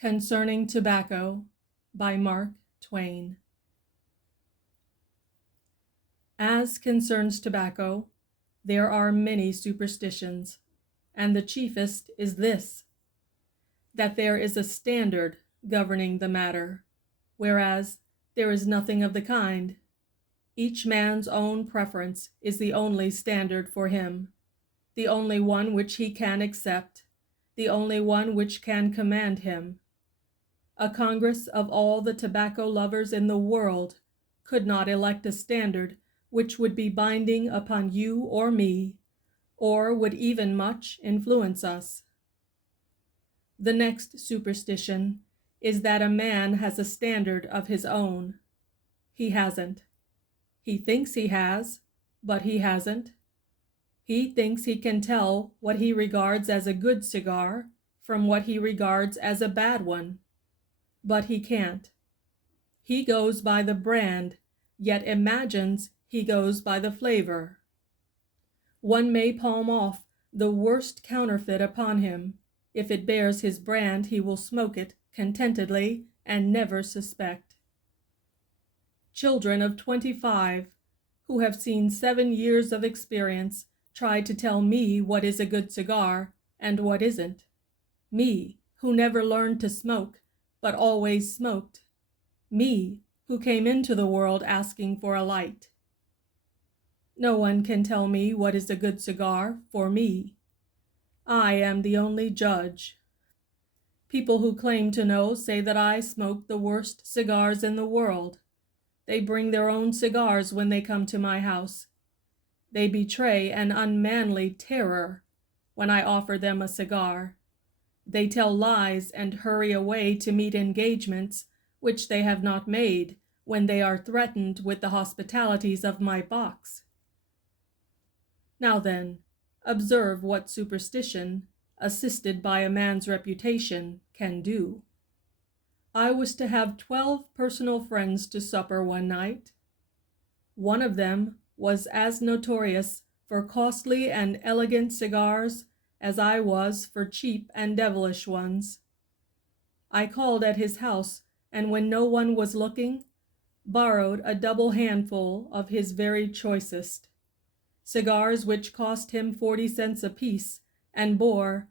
Concerning Tobacco by Mark Twain. As concerns tobacco, there are many superstitions, and the chiefest is this, that there is a standard governing the matter, whereas there is nothing of the kind. Each man's own preference is the only standard for him, the only one which he can accept, the only one which can command him. A congress of all the tobacco lovers in the world could not elect a standard which would be binding upon you or me, or would even much influence us. The next superstition is that a man has a standard of his own. He hasn't. He thinks he has, but he hasn't. He thinks he can tell what he regards as a good cigar from what he regards as a bad one. But he can't. He goes by the brand, yet imagines he goes by the flavor. One may palm off the worst counterfeit upon him. If it bears his brand, he will smoke it contentedly and never suspect. Children of 25, who have seen 7 years of experience, try to tell me what is a good cigar and what isn't. Me, who never learned to smoke, but always smoked. Me, who came into the world asking for a light. No one can tell me what is a good cigar for me. I am the only judge. People who claim to know say that I smoke the worst cigars in the world. They bring their own cigars when they come to my house. They betray an unmanly terror when I offer them a cigar. They tell lies and hurry away to meet engagements which they have not made when they are threatened with the hospitalities of my box. Now then, observe what superstition, assisted by a man's reputation, can do. I was to have 12 personal friends to supper one night. One of them was as notorious for costly and elegant cigars as I was for cheap and devilish ones. I called at his house, and when no one was looking, borrowed a double handful of his very choicest, cigars which cost him 40 cents apiece and bore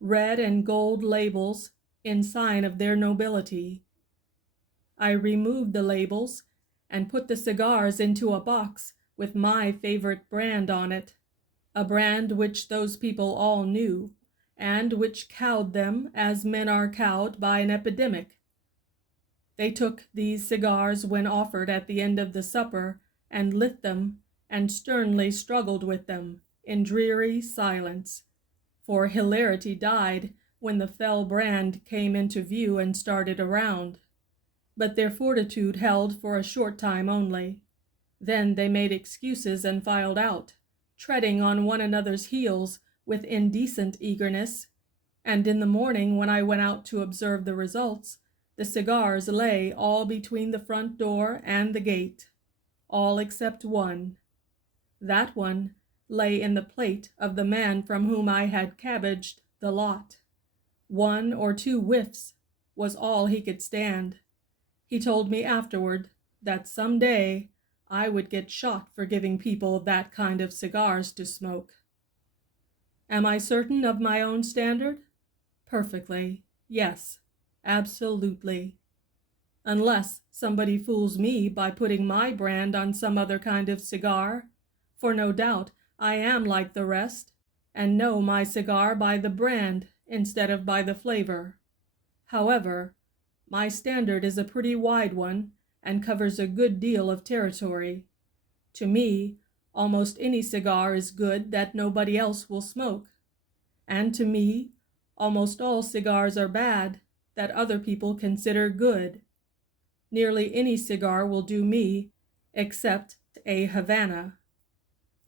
red and gold labels in sign of their nobility. I removed the labels and put the cigars into a box with my favorite brand on it, a brand which those people all knew, and which cowed them as men are cowed by an epidemic. They took these cigars when offered at the end of the supper, and lit them, and sternly struggled with them in dreary silence, for hilarity died when the fell brand came into view and started around. But their fortitude held for a short time only. Then they made excuses and filed out, treading on one another's heels with indecent eagerness, and in the morning when I went out to observe the results, the cigars lay all between the front door and the gate, all except one. That one lay in the plate of the man from whom I had cabbaged the lot. 1 or 2 whiffs was all he could stand. He told me afterward that some day I would get shot for giving people that kind of cigars to smoke. Am I certain of my own standard? Perfectly, yes, absolutely. Unless somebody fools me by putting my brand on some other kind of cigar, for no doubt I am like the rest, and know my cigar by the brand instead of by the flavor. However, my standard is a pretty wide one, and covers a good deal of territory. To me, almost any cigar is good that nobody else will smoke. And to me, almost all cigars are bad that other people consider good. Nearly any cigar will do me, except a Havana.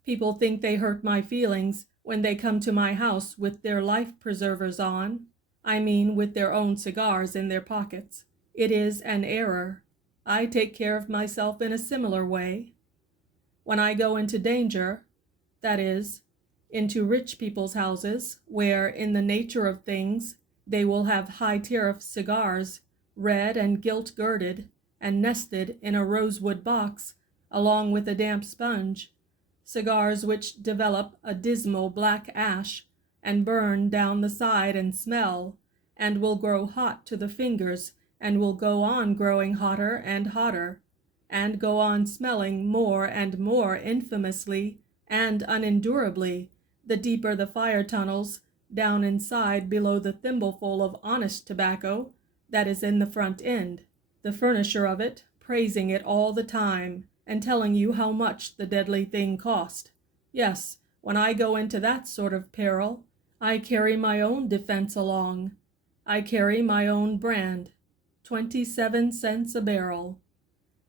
People think they hurt my feelings when they come to my house with their life preservers on. I mean with their own cigars in their pockets. It is an error. I take care of myself in a similar way. When I go into danger, that is, into rich people's houses, where, in the nature of things, They will have high-tariff cigars, red and gilt-girded, and nested in a rosewood box, along with a damp sponge, cigars which develop a dismal black ash, and burn down the side and smell, and will grow hot to the fingers, and will go on growing hotter and hotter, and go on smelling more and more infamously and unendurably, the deeper the fire tunnels down inside below the thimbleful of honest tobacco that is in the front end, the furnisher of it praising it all the time, and telling you how much the deadly thing cost. Yes, when I go into that sort of peril, I carry my own defense along. I carry my own brand, 27 cents a barrel,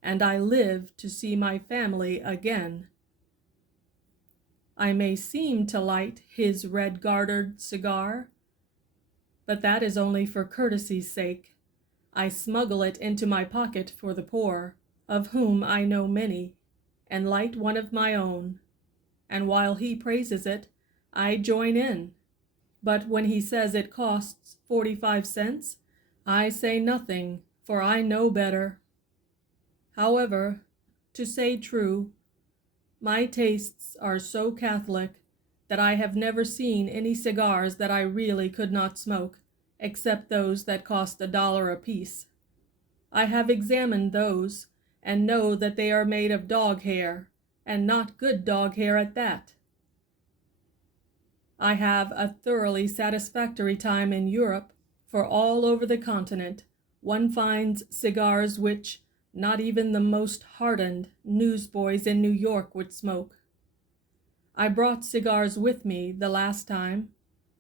and I live to see my family again. I may seem to light his red-gartered cigar, but that is only for courtesy's sake. I smuggle it into my pocket for the poor, of whom I know many, and light one of my own, and while he praises it, I join in. But when he says it costs 45 cents, I say nothing, for I know better. However, to say true, my tastes are so catholic that I have never seen any cigars that I really could not smoke, except those that cost $1 apiece. I have examined those, and know that they are made of dog hair, and not good dog hair at that. I have a thoroughly satisfactory time in Europe, for all over the continent one finds cigars which not even the most hardened newsboys in New York would smoke. I brought cigars with me the last time.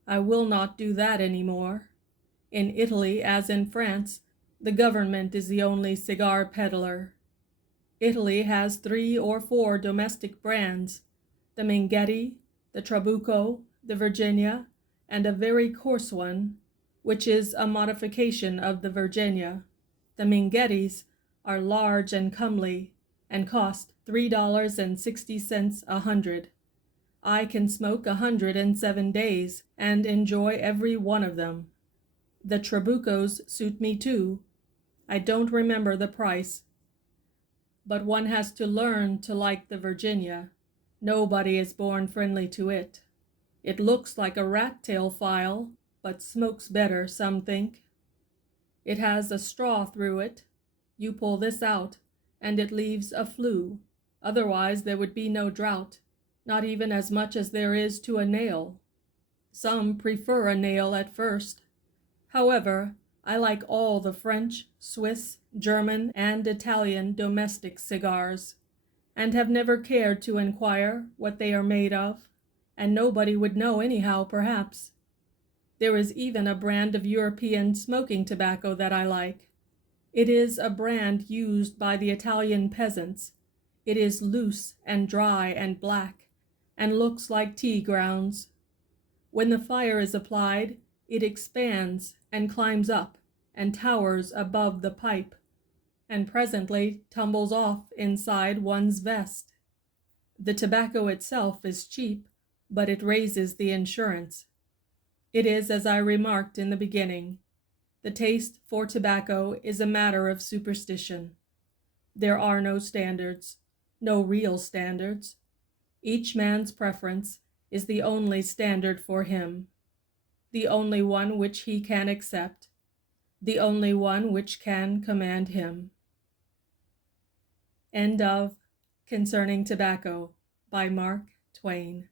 I will not do that any more. In Italy, as in France, the government is the only cigar peddler. Italy has 3 or 4 domestic brands, the Minghetti, the Trabuco, the Virginia, and a very coarse one, which is a modification of the Virginia. The Minghettis are large and comely, and cost $3.60 a hundred. I can smoke 107 days, and enjoy every one of them. The Trabucos suit me too. I don't remember the price, but one has to learn to like the Virginia. Nobody is born friendly to it. It looks like a rat-tail file, but smokes better, some think. It has a straw through it. You pull this out, and it leaves a flue. Otherwise there would be no draught, not even as much as there is to a nail. Some prefer a nail at first. However, I like all the French, Swiss, German, and Italian domestic cigars, and have never cared to inquire what they are made of, and nobody would know anyhow, perhaps. There is even a brand of European smoking tobacco that I like. It is a brand used by the Italian peasants. It is loose and dry and black, and looks like tea grounds. When the fire is applied, it expands and climbs up and towers above the pipe, and presently tumbles off inside one's vest. The tobacco itself is cheap, but it raises the insurance. It is as I remarked in the beginning. The taste for tobacco is a matter of superstition. There are no standards, no real standards. Each man's preference is the only standard for him, the only one which he can accept, the only one which can command him. End of Concerning Tobacco by Mark Twain.